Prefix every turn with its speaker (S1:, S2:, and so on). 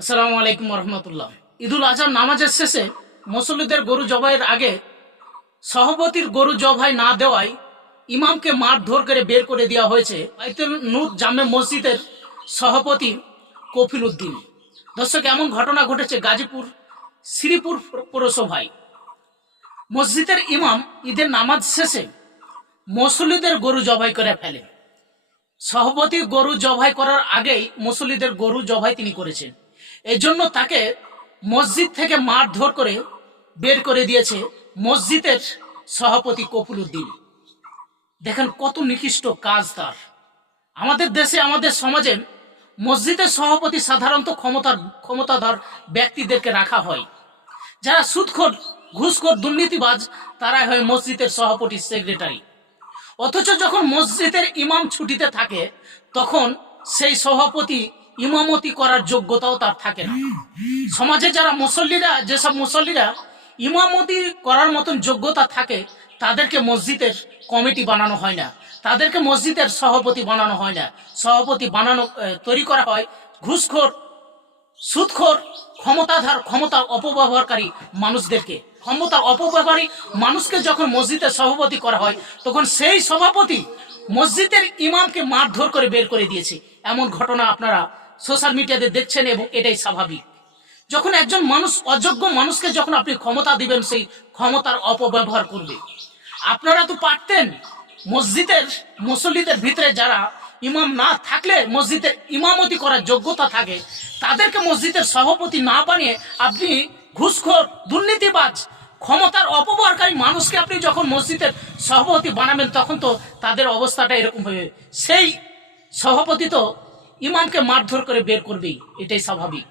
S1: আসসালামু আলাইকুম রহমতুল্লাহ ঈদুল আজহার নামাজের শেষে মুসল্লিদের গরু জবাইয়ের আগে সভাপতির গরু জবাই না দেওয়ায় ইমামকে মারধর করে বের করে দেওয়া হয়েছে বাইতুল নূর জামে মসজিদের সভাপতি কফিল উদ্দিন। দর্শক, এমন ঘটনা ঘটেছে গাজীপুর শ্রীপুর পৌরসভায়। মসজিদের ইমাম ঈদের নামাজ শেষে মুসল্লিদের গরু জবাই করে ফেলে। সভাপতি গরু জবাই করার আগেই মুসল্লিদের গরু জবাই তিনি করেছেন। এই জন্য তাকে মসজিদ থেকে মারধর করে বের করে দিয়েছে মসজিদের সভাপতি কপুল উদ্দিন দেখেন কত নিকৃষ্ট কাজ তার। আমাদের দেশে, আমাদের সমাজে মসজিদের সভাপতি সাধারণত ক্ষমতার, ক্ষমতাধর ব্যক্তিদেরকে রাখা হয়। যারা সুদখোর, ঘুষখোর, দুর্নীতিবাজ, তারাই হয় মসজিদের সভাপতি, সেক্রেটারি। অথচ যখন মসজিদের ইমাম ছুটিতে থাকে, তখন সেই সভাপতি ইমামতি করার যোগ্যতাও তার থাকে না। সমাজে যারা মুসল্লিরা, যেসব মুসল্লিরা ইমামতি করার মতন যোগ্যতা থাকে, তাদেরকে মসজিদের কমিটি বানানো হয় না। তাদেরকে মসজিদের সভাপতি বানানো হয় না। সভাপতি বানানো তৈরি করা হয় ঘুষখোর, সুদখোর, ক্ষমতাধার, ক্ষমতা অপব্যবহারকারী মানুষদেরকে। ক্ষমতা অপব্যবহারী মানুষকে যখন মসজিদের সভাপতি করা হয়, তখন সেই সভাপতি মসজিদের ইমামকে মারধর করে বের করে দিয়েছে। এমন ঘটনা আপনারা সোশ্যাল মিডিয়াতে দেখছেন এবং এটাই স্বাভাবিক। যখন একজন মানুষ, অযোগ্য মানুষকে যখন আপনি ক্ষমতা দিবেন, সেই ক্ষমতার অপব্যবহার করবে। আপনারা তো পারতেন মসজিদের, মুসল্লিদের ভিতরে যারা ইমাম না থাকলে মসজিদের ইমামতি করার যোগ্যতা থাকে, তাদেরকে মসজিদের সভাপতি না বানিয়ে আপনি ঘুষখোর, দুর্নীতিবাজ, ক্ষমতার অপব্যবহারকারী মানুষকে আপনি যখন মসজিদের সভাপতি বানাবেন, তখন তো তাদের অবস্থাটা এরকম হবে সেই সভাপতি তো ইমামকে মারধর করে বের করবেই এটাই স্বাভাবিক।